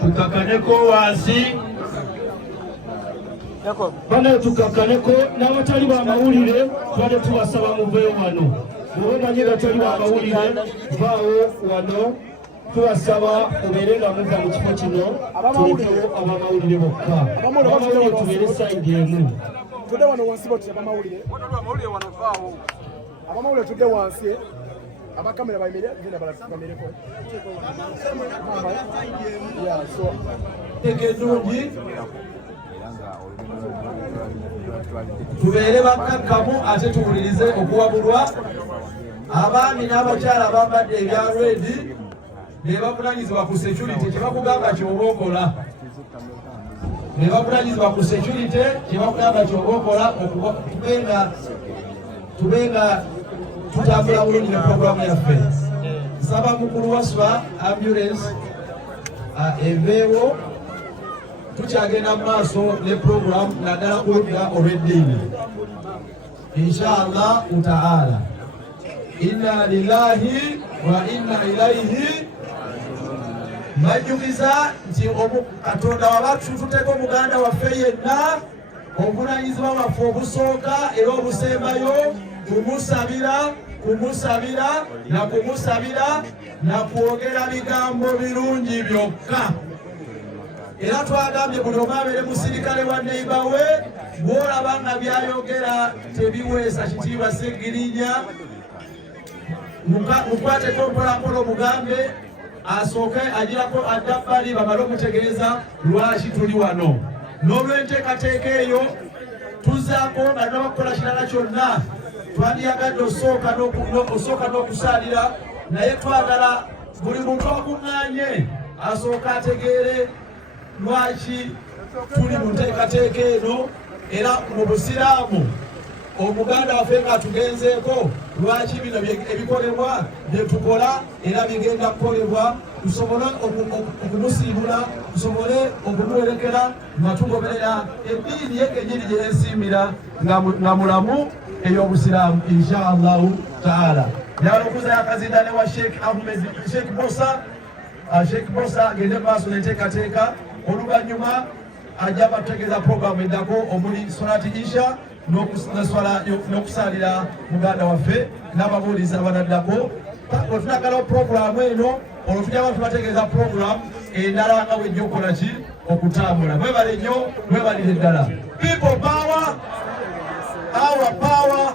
tukakaneko wansi bane tukakaneko n'abatali b'amawulire twale tubasaba muveyo wano muwe manyi batali b'amawulire vaawo wano tubasaba mubeere nga muva mu kifo kino tulikewo ab'amawulire bokka ab'amawulire tubeere sayidi emu tudde wano wansi boti ab'amawulire ab'amawulire tudde wansi abakamera bayimire genda bamireko tekedungi tubeere bakkakkamu ate tuwulirize okuwabulwa abaami n'abakyala abambadde ebya redi ne bavunanyizibwa ku security kyebakugamba kyoba okola ne bavunanyizibwa ku security kyebakugamba kyoba okola tubenga tutambula bulungi ne programu yaffe nsaba mukulu wasba ambulance eveewo tukyagenda mu maaso ne programu naddala ku ludda olw'eddiini inshallah taala inna lillahi wa inna ilaihi majjukiza nti katonda wabatututeko muganda waffe yenna obuvunanyizibwa waffe obusooka era obusembayo kumusabira na kwogera bigambo birungi byokka era twagambye buli omu abeere musirikale wa neiba we bw'olaba nga byayogera tebiweesa kitiibwa Sseggirinya mukwateko mpolampola omugambe asooke agirako addabbali bamale okutegeeza lwaki tuli wano n'olw'enteekateeka eyo tuzaako nga tunabakukola kirala kyonna twandiyagadde osooka n'okusaalira naye twagala buli muntu akuŋŋaanye asooka ategeere lwaki tuli mu nteekateeka eno era mu busiraamu omuganda waffe nga tugenzeeko lwaki bino ebikolebwa bye tukola era bigenda kukolebwa tusobole okumusiibula tusobole okumuwerekera nga tugoberera eddiini ye kennyini gye yensiimira nga mulamu ey'obusiraamu insha allahu taala. Njagala okuza yakazindane wa Sheikh Ahmed Sheikh Bosa agende maaso n'enteekateeka. Oluvannyuma ajja batutegeeza programu eddako omuli Solati Isha n'okusaalira muganda waffe n'ababuulizi abanaddako. Otunagalawo programu eno olwo tujja tubategeeza programu endala nga bwejja okukola ki okutambula. Mwebale nnyo, mwebalire ddala. People power, our power.